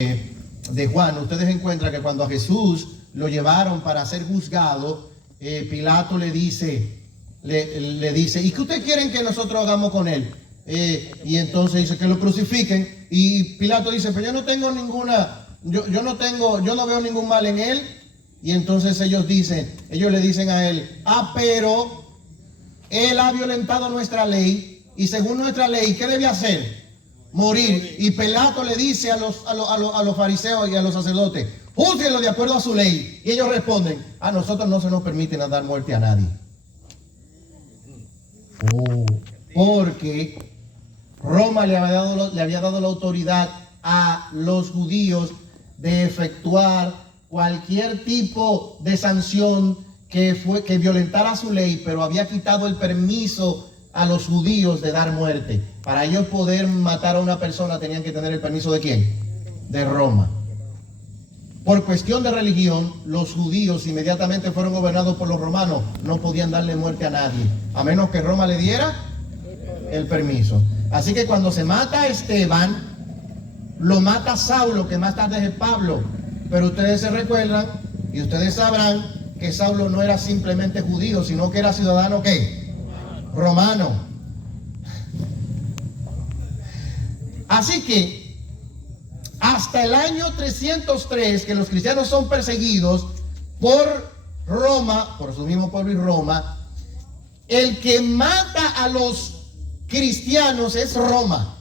de Juan, ustedes encuentran que cuando a Jesús lo llevaron para ser juzgado, Pilato le dice, ¿y qué ustedes quieren que nosotros hagamos con él? Y entonces dice que lo crucifiquen. Y Pilato dice, pues yo no tengo ninguna, yo no veo ningún mal en él. Y entonces ellos le dicen a él, pero él ha violentado nuestra ley, y según nuestra ley, ¿qué debe hacer? Morir. Y Pilato le dice a los fariseos y a los sacerdotes, júzguenlo de acuerdo a su ley. Y ellos responden, a nosotros no se nos permite dar muerte a nadie. Porque Roma le había dado la autoridad a los judíos de efectuar cualquier tipo de sanción que violentara su ley, pero había quitado el permiso a los judíos de dar muerte. Para ellos poder matar a una persona tenían que tener el permiso ¿de quién? De Roma. Por cuestión de religión, los judíos inmediatamente fueron gobernados por los romanos. No podían darle muerte a nadie, a menos que Roma le diera el permiso. Así que cuando se mata a Esteban, lo mata Saulo, que más tarde es Pablo. Pero ustedes se recuerdan y ustedes sabrán que Saulo no era simplemente judío, sino que era ciudadano ¿qué? Romano. Así que hasta el año 303, que los cristianos son perseguidos por Roma, por su mismo pueblo y Roma, el que mata a los cristianos es Roma.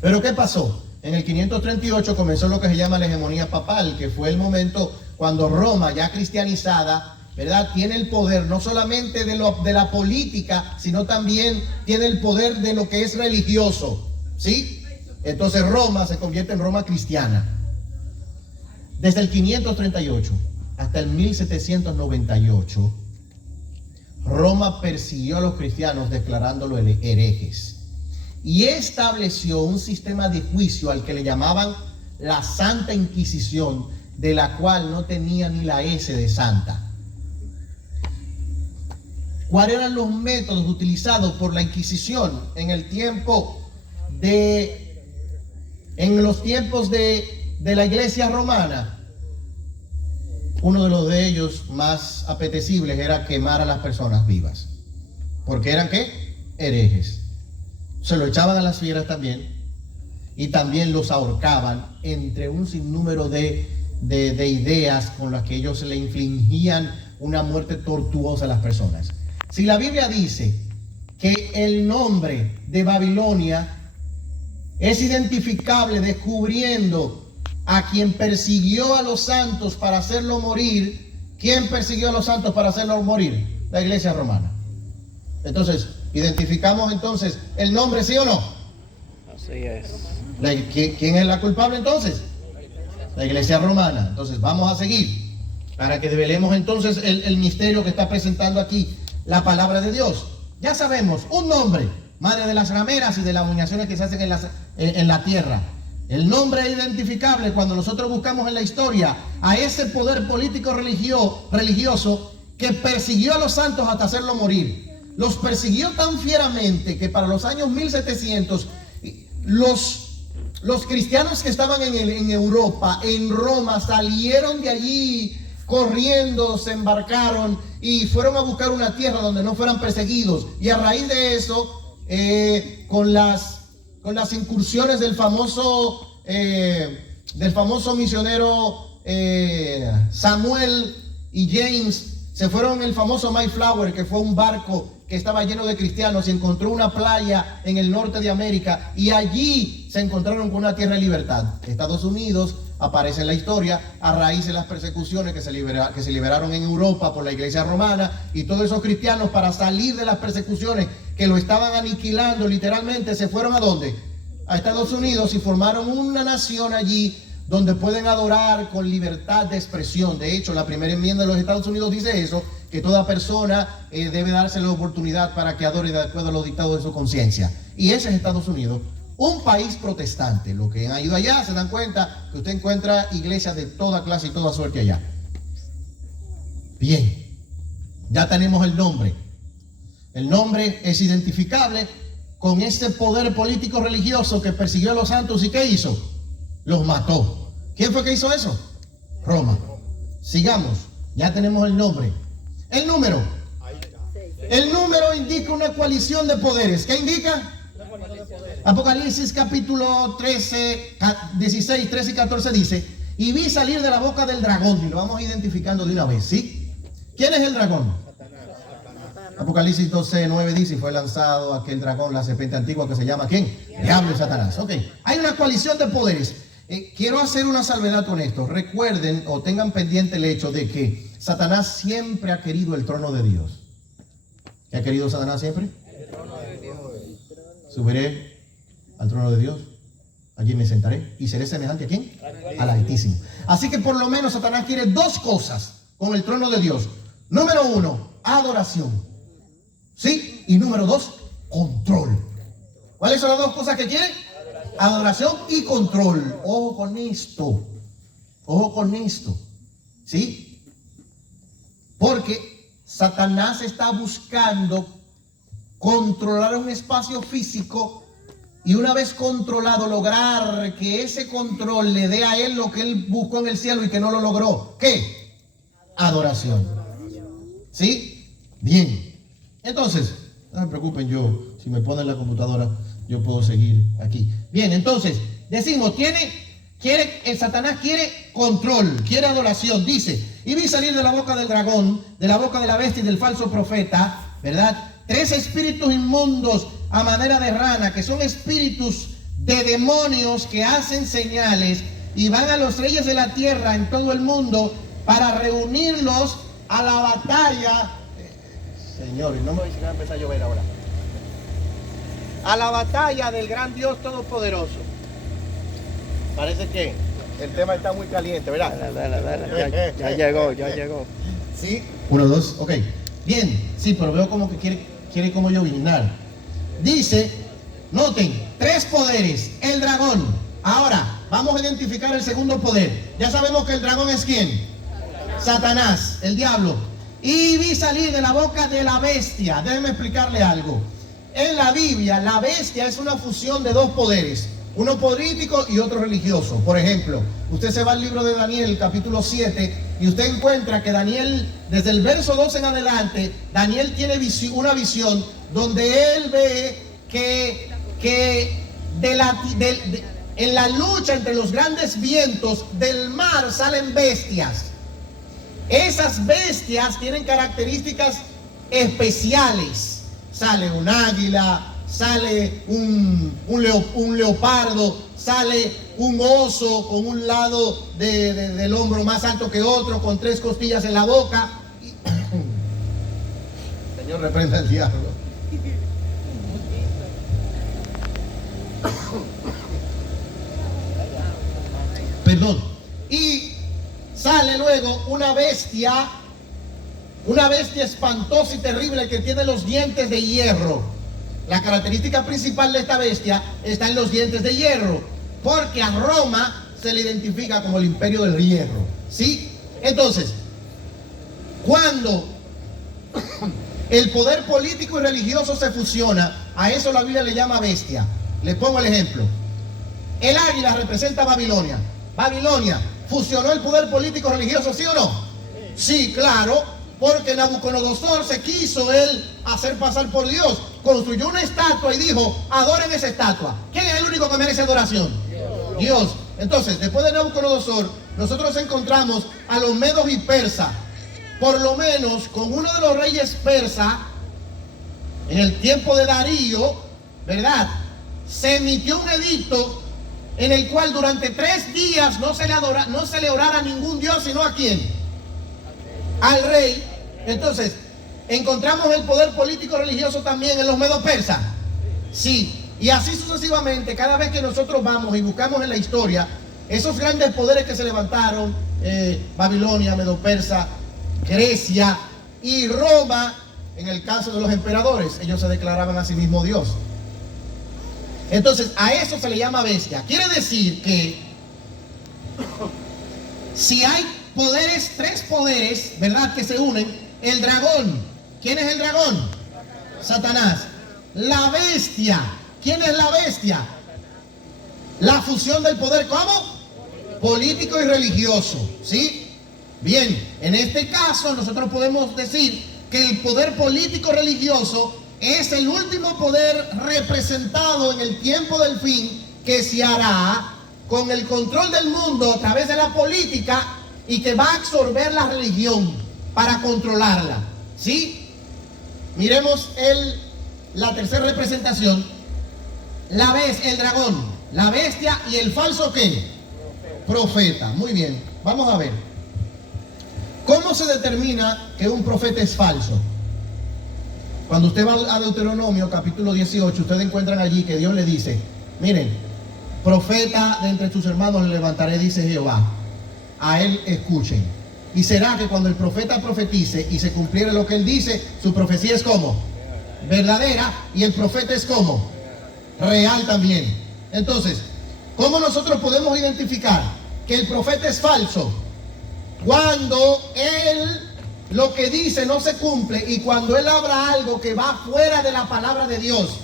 Pero ¿qué pasó? En el 538 comenzó lo que se llama la hegemonía papal, que fue el momento cuando Roma, ya cristianizada, ¿verdad?, tiene el poder no solamente de la política, sino también tiene el poder de lo que es religioso, ¿sí? Entonces Roma se convierte en Roma cristiana. Desde el 538 hasta el 1798, Roma persiguió a los cristianos declarándolos herejes. Y estableció un sistema de juicio al que le llamaban la Santa Inquisición, de la cual no tenía ni la S de santa. ¿Cuáles eran los métodos utilizados por la Inquisición en los tiempos de la Iglesia romana? Uno de ellos más apetecibles era quemar a las personas vivas. Porque eran ¿qué? Herejes. Se lo echaban a las fieras también, y también los ahorcaban, entre un sinnúmero de ideas con las que ellos le infligían una muerte tortuosa a las personas. Si la Biblia dice que el nombre de Babilonia es identificable descubriendo a quien persiguió a los santos para hacerlo morir, ¿quién persiguió a los santos para hacerlo morir? La Iglesia romana. Entonces, identificamos entonces el nombre, ¿sí o no? Así es. ¿Quién es la culpable entonces? La Iglesia romana. Entonces vamos a seguir para que develemos entonces el misterio que está presentando aquí la palabra de Dios. Ya sabemos, un nombre, madre de las rameras y de las abominaciones que se hacen en la tierra. El nombre es identificable cuando nosotros buscamos en la historia a ese poder político religioso que persiguió a los santos hasta hacerlo morir. Los persiguió tan fieramente que para los años 1700 los cristianos que estaban en Europa, en Roma, salieron de allí corriendo, se embarcaron y fueron a buscar una tierra donde no fueran perseguidos. Y a raíz de eso, con las incursiones del famoso misionero Samuel y James, se fueron el famoso Mayflower, que fue un barco que estaba lleno de cristianos, y encontró una playa en el norte de América, y allí se encontraron con una tierra de libertad. Estados Unidos aparece en la historia a raíz de las persecuciones que se liberaron en Europa por la Iglesia romana, y todos esos cristianos, para salir de las persecuciones que lo estaban aniquilando literalmente, se fueron ¿a dónde? A Estados Unidos, y formaron una nación allí donde pueden adorar con libertad de expresión. De hecho, la primera enmienda de los Estados Unidos dice eso, que toda persona debe darse la oportunidad para que adore de acuerdo a los dictados de su conciencia. Y ese es Estados Unidos, un país protestante. Los que han ido allá se dan cuenta que usted encuentra iglesias de toda clase y toda suerte allá. Bien, ya tenemos el nombre. El nombre es identificable con este poder político religioso que persiguió a los santos. ¿Y qué hizo? los mató. ¿Quién fue que hizo eso? Roma. Sigamos, ya tenemos el nombre. El número. El número indica una coalición de poderes. ¿Qué indica? Apocalipsis capítulo 13, 16, 13 y 14 dice: y vi salir de la boca del dragón, y lo vamos identificando de una vez, ¿sí? ¿Quién es el dragón? Apocalipsis 12, 9 dice: y fue lanzado aquel dragón, la serpiente antigua, que se llama ¿quién? Diablo y Satanás. Ok, hay una coalición de poderes. Quiero hacer una salvedad con esto. Recuerden o tengan pendiente el hecho de que Satanás siempre ha querido el trono de Dios. ¿Qué ha querido Satanás siempre? El trono de Dios. Subiré al trono de Dios, allí me sentaré y seré semejante ¿a quién? Al Altísimo. Así que por lo menos Satanás quiere dos cosas con el trono de Dios. Número uno, adoración. ¿Sí? Y número dos, control. ¿Cuáles son las dos cosas que quiere? Adoración y control. Ojo con esto. Ojo con esto. ¿Sí? Porque Satanás está buscando controlar un espacio físico y una vez controlado lograr que ese control le dé a él lo que él buscó en el cielo y que no lo logró. ¿Qué? Adoración. ¿Sí? Bien. Entonces, no se preocupen, yo, si me ponen la computadora, yo puedo seguir aquí. Bien, entonces, decimos, Satanás quiere control, quiere adoración. Dice: y vi salir de la boca del dragón, de la boca de la bestia y del falso profeta, ¿verdad? 3 espíritus inmundos a manera de rana, que son espíritus de demonios que hacen señales y van a los reyes de la tierra en todo el mundo para reunirlos a la batalla. Señores, no me voy a decir que va a empezar a llover ahora. A la batalla del gran Dios Todopoderoso. Parece que el tema está muy caliente, ¿verdad? Dale. Ya llegó. ¿Sí? 1, 2, ok. Bien, sí, pero veo como que quiere como llovinar. Dice, noten, 3 poderes, el dragón. Ahora, vamos a identificar el segundo poder. Ya sabemos que el dragón es ¿quién? Satanás, el diablo. Y vi salir de la boca de la bestia. Déjenme explicarle algo. En la Biblia, la bestia es una fusión de 2 poderes. Uno político y otro religioso. Por ejemplo, usted se va al libro de Daniel, capítulo 7, y usted encuentra que Daniel, desde el verso 12 en adelante, Daniel tiene una visión donde él ve que en la lucha entre los grandes vientos del mar salen bestias. Esas bestias tienen características especiales. Sale un águila, sale un leopardo, sale un oso con un lado del hombro más alto que otro, con 3 costillas en la boca. Señor, reprenda el diablo. Perdón. Y sale luego una bestia espantosa y terrible que tiene los dientes de hierro. La característica principal de esta bestia está en los dientes de hierro, porque a Roma se le identifica como el imperio del hierro. ¿Sí? Entonces, cuando el poder político y religioso se fusiona, a eso la Biblia le llama bestia. Les pongo el ejemplo. El águila representa a Babilonia. Babilonia fusionó el poder político y religioso, ¿sí o no? Sí, claro, porque Nabucodonosor se quiso él hacer pasar por Dios. Construyó una estatua y dijo: adoren esa estatua. ¿Quién es el único que merece adoración? Dios. Entonces, después de Nabucodonosor, nosotros encontramos a los medos y persas. Por lo menos con uno de los reyes persas, en el tiempo de Darío, ¿verdad? Se emitió un edicto en el cual durante 3 días no se le orara a ningún dios, sino ¿a quién? Al rey. Entonces, ¿encontramos el poder político religioso también en los medos persas? Sí. Y así sucesivamente, cada vez que nosotros vamos y buscamos en la historia esos grandes poderes que se levantaron, Babilonia, Medo Persa, Grecia y Roma, en el caso de los emperadores, ellos se declaraban a sí mismos Dios. Entonces, a eso se le llama bestia. Quiere decir que si hay poderes, 3 poderes, ¿verdad?, que se unen. El dragón, ¿quién es el dragón? Satanás. La bestia, ¿quién es la bestia? La fusión del poder, ¿cómo? político y religioso, ¿sí? Bien, en este caso nosotros podemos decir que el poder político religioso es el último poder representado en el tiempo del fin, que se hará con el control del mundo a través de la política y que va a absorber la religión para controlarla, ¿sí? Miremos la tercera representación. El dragón, la bestia y el falso ¿qué? Profeta. Muy bien, vamos a ver. ¿Cómo se determina que un profeta es falso? Cuando usted va a Deuteronomio capítulo 18, ustedes encuentran allí que Dios le dice, miren, profeta de entre tus hermanos le levantaré, dice Jehová, a él escuchen. Y será que cuando el profeta profetice y se cumpliere lo que él dice, su profecía es como verdadera y el profeta es como real también. Entonces, ¿cómo nosotros podemos identificar que el profeta es falso? Cuando él lo que dice no se cumple y cuando él habla algo que va fuera de la palabra de Dios.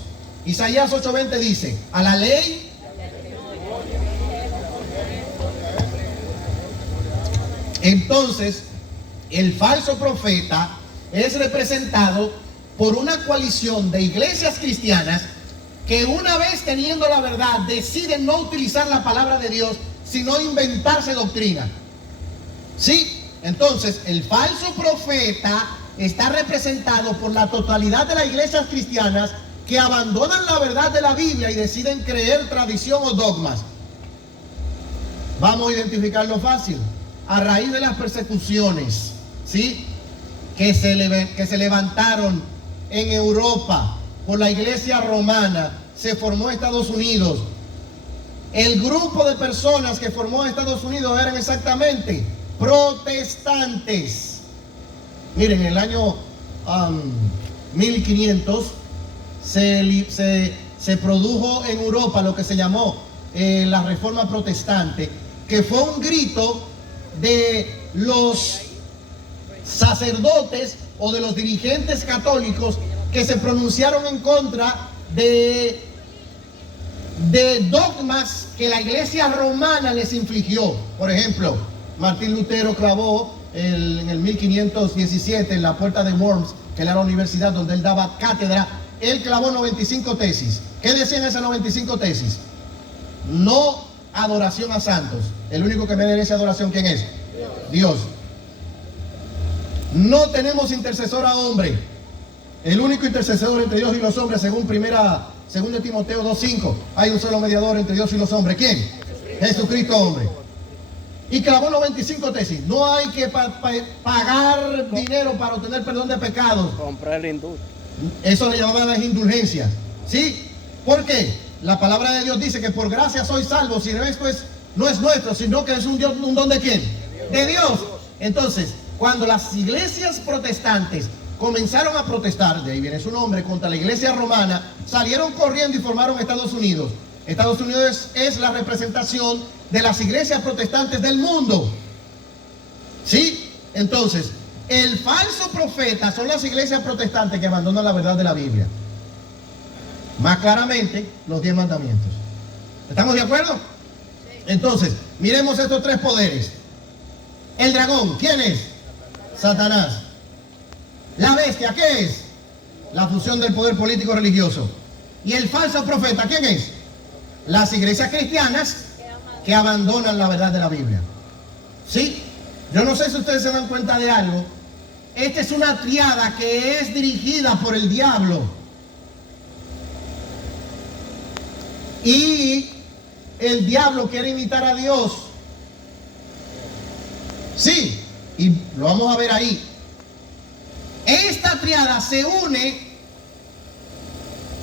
Isaías 8:20 dice, a la ley entonces el falso profeta es representado por una coalición de iglesias cristianas que una vez teniendo la verdad deciden no utilizar la palabra de Dios sino inventarse doctrina. Sí, entonces el falso profeta está representado por la totalidad de las iglesias cristianas que abandonan la verdad de la Biblia y deciden creer tradición o dogmas. Vamos a identificarlo fácil. A raíz de las persecuciones, ¿sí?, que se levantaron en Europa por la iglesia romana, se formó Estados Unidos. El grupo de personas que formó Estados Unidos eran exactamente protestantes. Miren, en el año 1500 se produjo en Europa lo que se llamó la Reforma Protestante, que fue un grito de los sacerdotes o de los dirigentes católicos que se pronunciaron en contra de dogmas que la iglesia romana les infligió. Por ejemplo, Martín Lutero clavó en el 1517 en la puerta de Worms, que era la universidad donde él daba cátedra, él clavó 95 tesis. ¿Qué decían esas 95 tesis? No adoración a santos. El único que merece adoración, ¿quién es? Dios. No tenemos intercesor a hombre. El único intercesor entre Dios y los hombres, según 2 Timoteo 2:5, hay un solo mediador entre Dios y los hombres. ¿Quién? Jesucristo hombre. Y clavó 95 tesis. No hay que pagar dinero para obtener perdón de pecados. Comprar la industria. Eso le llamaban las indulgencias. ¿Sí? ¿Por qué? La palabra de Dios dice que por gracia sois salvos, si no esto no es nuestro, sino que es un don de ¿quién? De Dios. Entonces, cuando las iglesias protestantes comenzaron a protestar, de ahí viene su nombre, contra la iglesia romana, salieron corriendo y formaron Estados Unidos. Estados Unidos es la representación de las iglesias protestantes del mundo. ¿Sí? Entonces, el falso profeta son las iglesias protestantes que abandonan la verdad de la Biblia. Más claramente, los 10 mandamientos. ¿Estamos de acuerdo? Entonces, miremos estos 3 poderes. El dragón, ¿quién es? Satanás. La bestia, ¿qué es? La fusión del poder político religioso. Y el falso profeta, ¿quién es? Las iglesias cristianas que abandonan la verdad de la Biblia. ¿Sí? Yo no sé si ustedes se dan cuenta de algo. Esta es una triada que es dirigida por el diablo. Y el diablo quiere imitar a Dios. Sí, y lo vamos a ver ahí. Esta triada se une,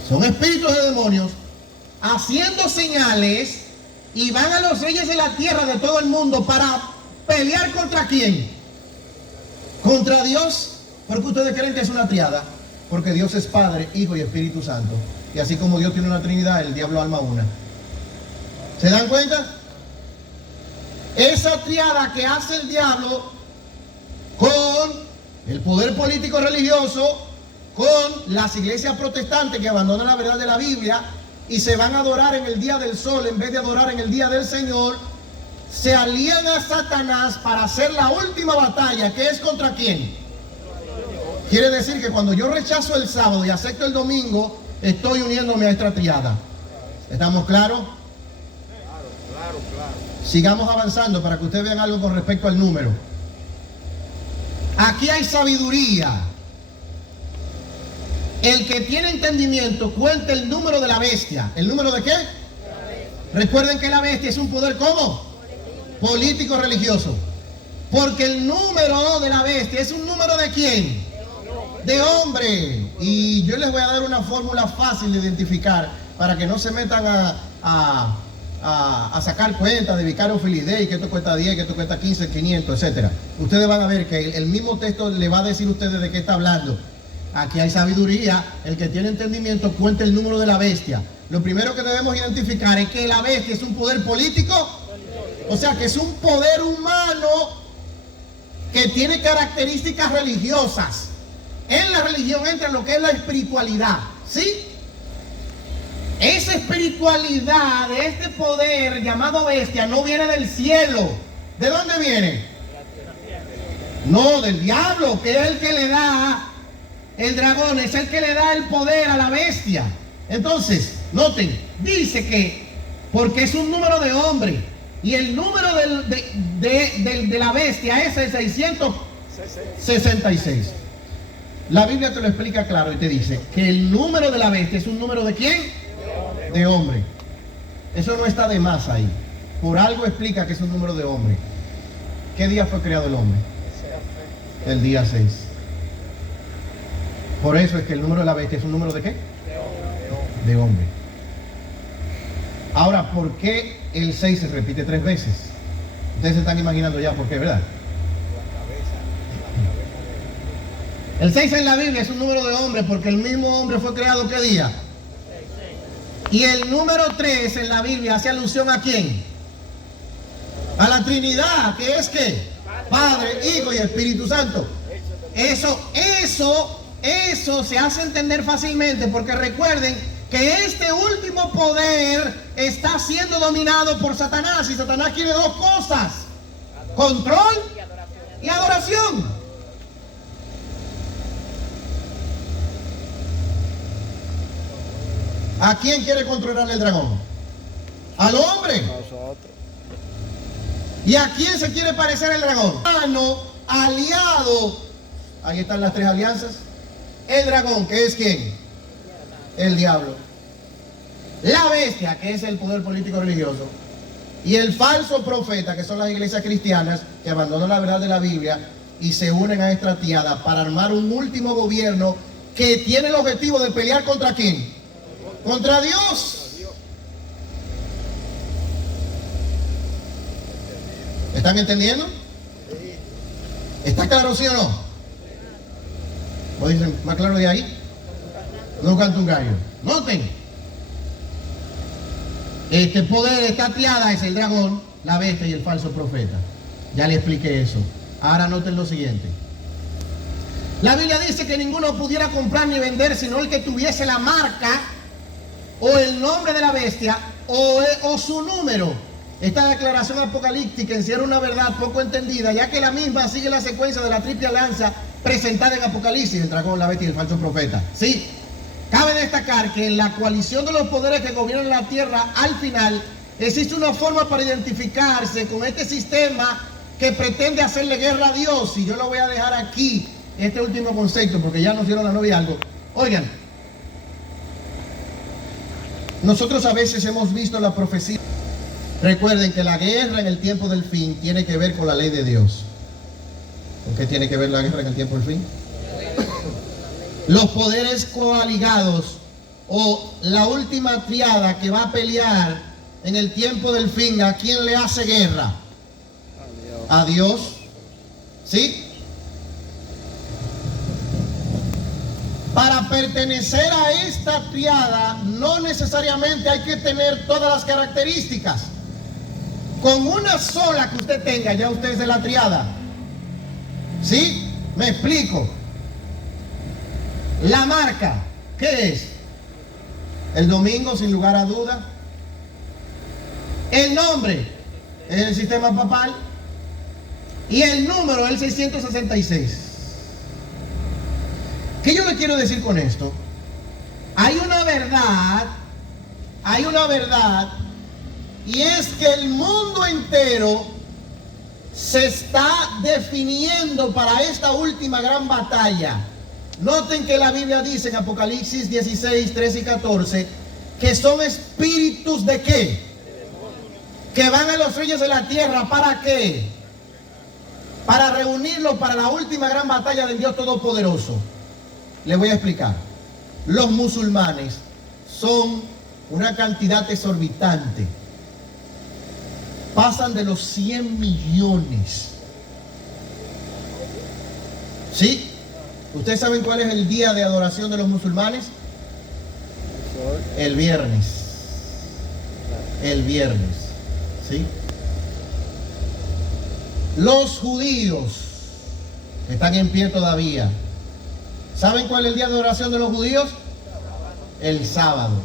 son espíritus de demonios, haciendo señales y van a los reyes de la tierra de todo el mundo para pelear ¿contra quién? Contra Dios. ¿Por qué ustedes creen que es una triada? Porque Dios es Padre, Hijo y Espíritu Santo. Y así como Dios tiene una Trinidad, el diablo alma una. ¿Se dan cuenta? Esa triada que hace el diablo con el poder político religioso, con las iglesias protestantes que abandonan la verdad de la Biblia y se van a adorar en el día del sol en vez de adorar en el día del Señor, se alían a Satanás para hacer la última batalla, que es contra quién. Quiere decir que cuando yo rechazo el sábado y acepto el domingo, estoy uniéndome a esta triada. ¿Estamos claros? Claro. Sigamos avanzando para que ustedes vean algo con respecto al número. Aquí hay sabiduría. El que tiene entendimiento cuenta el número de la bestia. ¿El número de qué? Recuerden que la bestia es un poder ¿cómo? Político religioso. Porque el número de la bestia es un número ¿de quién? De hombre. Y yo les voy a dar una fórmula fácil de identificar para que no se metan a sacar cuentas de Vicario Filidei, que esto cuesta 10, que esto cuesta 15, 500, etc. Ustedes van a ver que el mismo texto le va a decir a ustedes de qué está hablando. Aquí hay sabiduría. El que tiene entendimiento cuenta el número de la bestia. Lo primero que debemos identificar es que la bestia es un poder político, o sea que es un poder humano que tiene características religiosas. En la religión entra lo que es la espiritualidad, ¿sí? Esa espiritualidad de este poder llamado bestia no viene del cielo. ¿De dónde viene? No, del diablo, que es el que le da, el dragón es el que le da el poder a la bestia. Entonces, noten, dice que porque es un número de hombre y el número de la bestia es el 666. La Biblia te lo explica claro y te dice que el número de la bestia es un número ¿de quién? De hombre. Eso no está de más ahí. Por algo explica que es un número de hombre. ¿Qué día fue creado el hombre? El día 6. Por eso es que el número de la bestia es un número ¿de qué? De hombre. Ahora, ¿por qué el 6 se repite 3 veces? Ustedes se están imaginando ya por qué, ¿verdad? El 6 en la Biblia es un número de hombre porque el mismo hombre fue creado ¿qué día? Y el número 3 en la Biblia hace alusión ¿a quién? A la Trinidad, que es ¿qué? Padre, Hijo y Espíritu Santo. Eso se hace entender fácilmente porque recuerden que este último poder está siendo dominado por Satanás y Satanás quiere dos cosas: control y adoración. ¿A quién quiere controlar el dragón? Al hombre. Nosotros. ¿Y a quién se quiere parecer el dragón? Hermano, aliado. Ahí están las 3 alianzas. El dragón, que es ¿quién? El diablo. La bestia, que es el poder político religioso. Y el falso profeta, que son las iglesias cristianas que abandonan la verdad de la Biblia y se unen a esta triada para armar un último gobierno que tiene el objetivo de pelear ¿contra quién? Contra Dios. ¿Están entendiendo? ¿Está claro, sí o no? ¿O dicen más claro de ahí? No canta un gallo. Noten. Este poder, esta triada es el dragón, la bestia y el falso profeta. Ya le expliqué eso. Ahora noten lo siguiente. La Biblia dice que ninguno pudiera comprar ni vender sino el que tuviese la marca o el nombre de la bestia o su número. Esta declaración apocalíptica encierra una verdad poco entendida, ya que la misma sigue la secuencia de la triple alianza presentada en Apocalipsis, el dragón, la bestia y el falso profeta. Sí, cabe destacar que en la coalición de los poderes que gobiernan la tierra, al final existe una forma para identificarse con este sistema que pretende hacerle guerra a Dios. Y yo lo voy a dejar aquí, este último concepto, porque ya nos dieron la novia algo. Oigan, nosotros a veces hemos visto la profecía. Recuerden que la guerra en el tiempo del fin tiene que ver con la ley de Dios. ¿Con qué tiene que ver la guerra en el tiempo del fin? Los poderes coaligados o la última triada que va a pelear en el tiempo del fin, ¿a quién le hace guerra? A Dios. ¿Sí? Para pertenecer a esta triada no necesariamente hay que tener todas las características. Con una sola que usted tenga, ya usted es de la triada. ¿Sí? Me explico. La marca, ¿qué es? El domingo, sin lugar a duda. El nombre, Es el sistema papal. Y el número es el 666. ¿Qué yo le quiero decir con esto? Hay una verdad, y es que el mundo entero se está definiendo para esta última gran batalla. Noten que la Biblia dice en Apocalipsis 16, 13 y 14 que son espíritus de ¿qué? Que van a los reyes de la tierra. ¿Para qué? Para reunirlos para la última gran batalla del Dios Todopoderoso. Les voy a explicar. Los musulmanes son una cantidad exorbitante. Pasan de los 100 millones. ¿Sí? ¿Ustedes saben cuál es el día de adoración de los musulmanes? El viernes. El viernes. ¿Sí? Los judíos que están en pie todavía, ¿saben cuál es el día de adoración de los judíos? El sábado.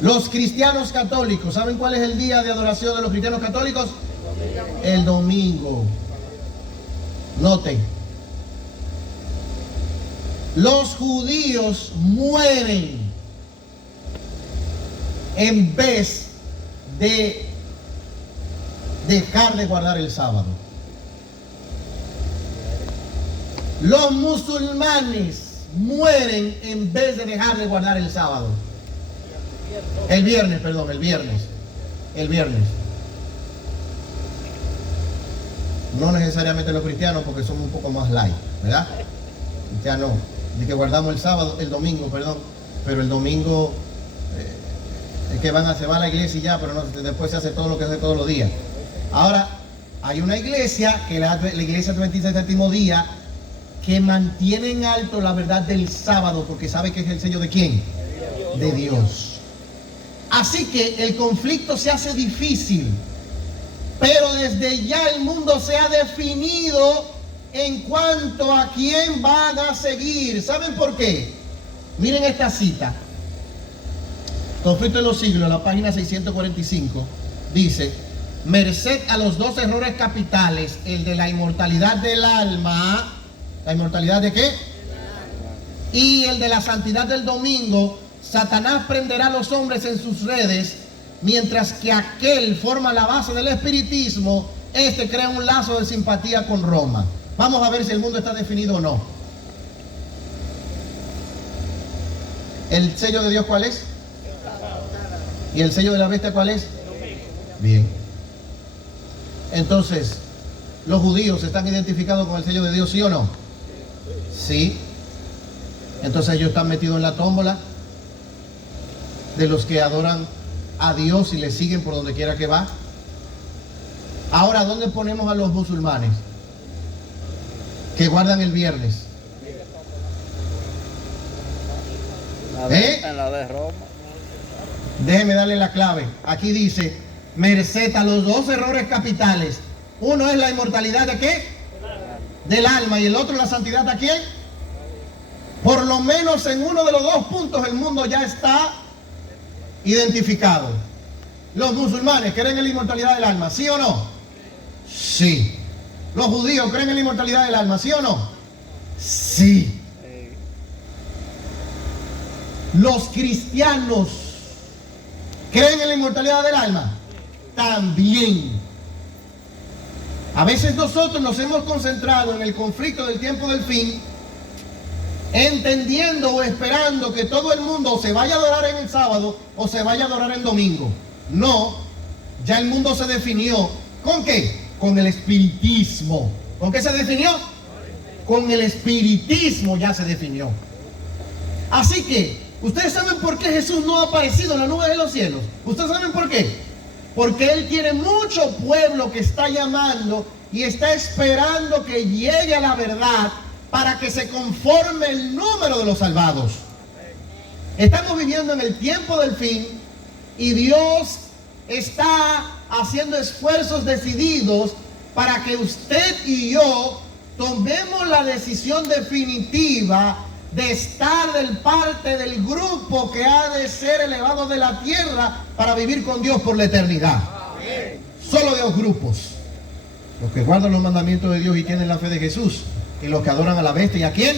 Los cristianos católicos, ¿saben cuál es el día de adoración de los cristianos católicos? El domingo. Noten. Los judíos mueren en vez de dejar de guardar el sábado. Los musulmanes mueren en vez de dejar de guardar el sábado. El viernes. No necesariamente los cristianos, porque somos un poco más light, ¿verdad? Ya no, de que guardamos el domingo, pero el domingo es que se va a la iglesia y ya, pero no, después se hace todo lo que hace todos los días. Ahora, hay una iglesia, que la iglesia adventista del séptimo día, que mantiene en alto la verdad del sábado, porque sabe que es el sello de ¿quién? De Dios. Así que el conflicto se hace difícil, pero desde ya el mundo se ha definido en cuanto a quién van a seguir. ¿Saben por qué? Miren esta cita. Conflicto de los siglos, la página 645, dice: merced a los dos errores capitales, el de la inmortalidad del alma, ¿la inmortalidad de qué? Y el de la santidad del domingo, Satanás prenderá a los hombres en sus redes, mientras que aquel forma la base del espiritismo, este crea un lazo de simpatía con Roma. Vamos a ver si el mundo está definido o no. ¿El sello de Dios cuál es? ¿Y el sello de la bestia cuál es? Bien. Entonces, ¿los judíos están identificados con el sello de Dios, sí o no? Sí. Entonces ellos están metidos en la tómbola de los que adoran a Dios y le siguen por donde quiera que va. Ahora, ¿dónde ponemos a los musulmanes que guardan el viernes? En la de Roma. Déjeme darle la clave. Aquí dice: merced a los dos errores capitales. Uno es la inmortalidad de ¿qué? Del alma. Y el otro la santidad de quién. Por lo menos en uno de los dos puntos el mundo ya está identificado. Los musulmanes creen en la inmortalidad del alma, ¿sí o no? Sí. Los judíos creen en la inmortalidad del alma, ¿sí o no? Sí. Los cristianos creen en la inmortalidad del alma, también. A veces nosotros nos hemos concentrado en el conflicto del tiempo del fin, entendiendo o esperando que todo el mundo se vaya a adorar en el sábado o se vaya a adorar en domingo. No, ya el mundo se definió. ¿Con qué? Con el espiritismo. ¿Con qué se definió? Con el espiritismo ya se definió. Así que, ¿ustedes saben por qué Jesús no ha aparecido en la nube de los cielos? ¿Ustedes saben por qué? Porque Él tiene mucho pueblo que está llamando y está esperando que llegue a la verdad para que se conforme el número de los salvados. Estamos viviendo en el tiempo del fin y Dios está haciendo esfuerzos decididos para que usted y yo tomemos la decisión definitiva de estar del parte del grupo que ha de ser elevado de la tierra para vivir con Dios por la eternidad. Amén. Solo de dos grupos: los que guardan los mandamientos de Dios y tienen la fe de Jesús, y los que adoran a la bestia. ¿Y a quién?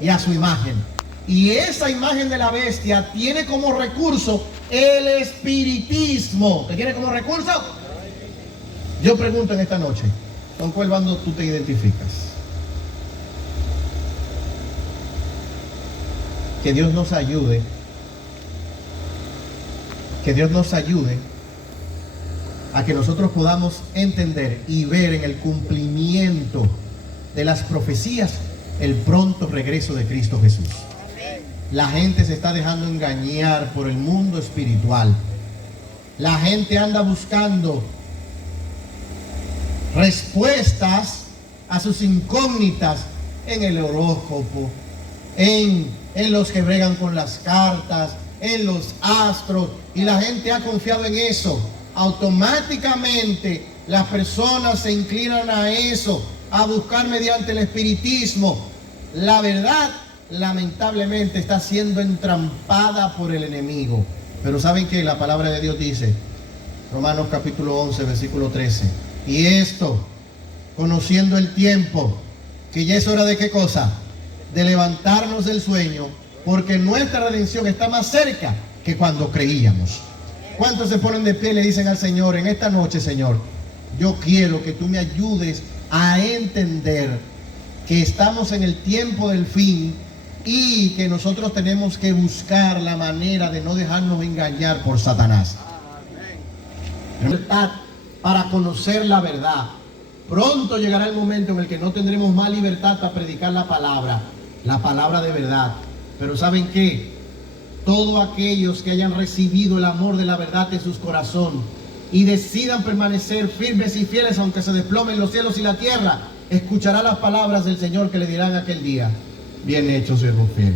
Y a su imagen. Y esa imagen de la bestia tiene como recurso el espiritismo. ¿Qué tiene como recurso? Yo pregunto en esta noche, ¿con cuál bando tú te identificas? Que Dios nos ayude. Que Dios nos ayude a que nosotros podamos entender y ver en el cumplimiento de las profecías el pronto regreso de Cristo Jesús. La gente se está dejando engañar por el mundo espiritual. La gente anda buscando respuestas a sus incógnitas en el horóscopo, en los que bregan con las cartas, en los astros, y la gente ha confiado en eso. Automáticamente las personas se inclinan a eso, a buscar mediante el espiritismo. La verdad, lamentablemente, está siendo entrampada por el enemigo. Pero ¿saben qué? La palabra de Dios dice, Romanos capítulo 11, versículo 13, y esto, conociendo el tiempo, que ya es hora de ¿qué cosa? De levantarnos del sueño, porque nuestra redención está más cerca que cuando creíamos. ¿Cuántos se ponen de pie y le dicen al Señor en esta noche: Señor, yo quiero que tú me ayudes a entender que estamos en el tiempo del fin y que nosotros tenemos que buscar la manera de no dejarnos engañar por Satanás? Libertad para conocer la verdad. Pronto llegará el momento en el que no tendremos más libertad para predicar la palabra de verdad. Pero ¿saben qué? Todos aquellos que hayan recibido el amor de la verdad en sus corazones y decidan permanecer firmes y fieles aunque se desplomen los cielos y la tierra, escuchará las palabras del Señor que le dirán aquel día: bien hecho, siervo fiel,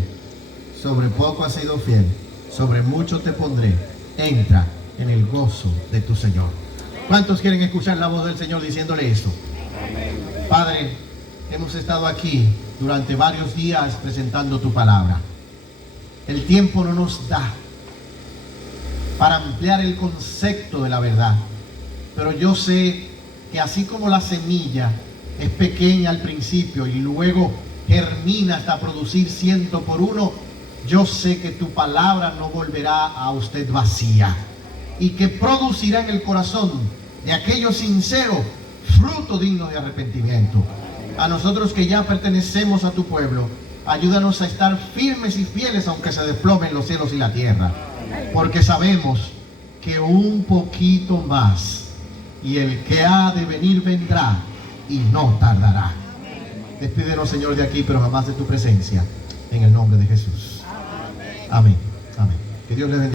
sobre poco has sido fiel, sobre mucho te pondré, entra en el gozo de tu Señor. ¿Cuántos quieren escuchar la voz del Señor diciéndole eso? Padre, hemos estado aquí durante varios días presentando tu palabra. El tiempo no nos da para ampliar el concepto de la verdad, pero yo sé que así como la semilla es pequeña al principio y luego germina hasta producir 100 por 1, yo sé que tu palabra no volverá a usted vacía y que producirá en el corazón de aquellos sinceros fruto digno de arrepentimiento. A nosotros que ya pertenecemos a tu pueblo, ayúdanos a estar firmes y fieles aunque se desplomen los cielos y la tierra, porque sabemos que un poquito más y el que ha de venir vendrá y no tardará. Despídenos, Señor, de aquí, pero jamás de tu presencia, en el nombre de Jesús. Amén. Amén. Que Dios les bendiga.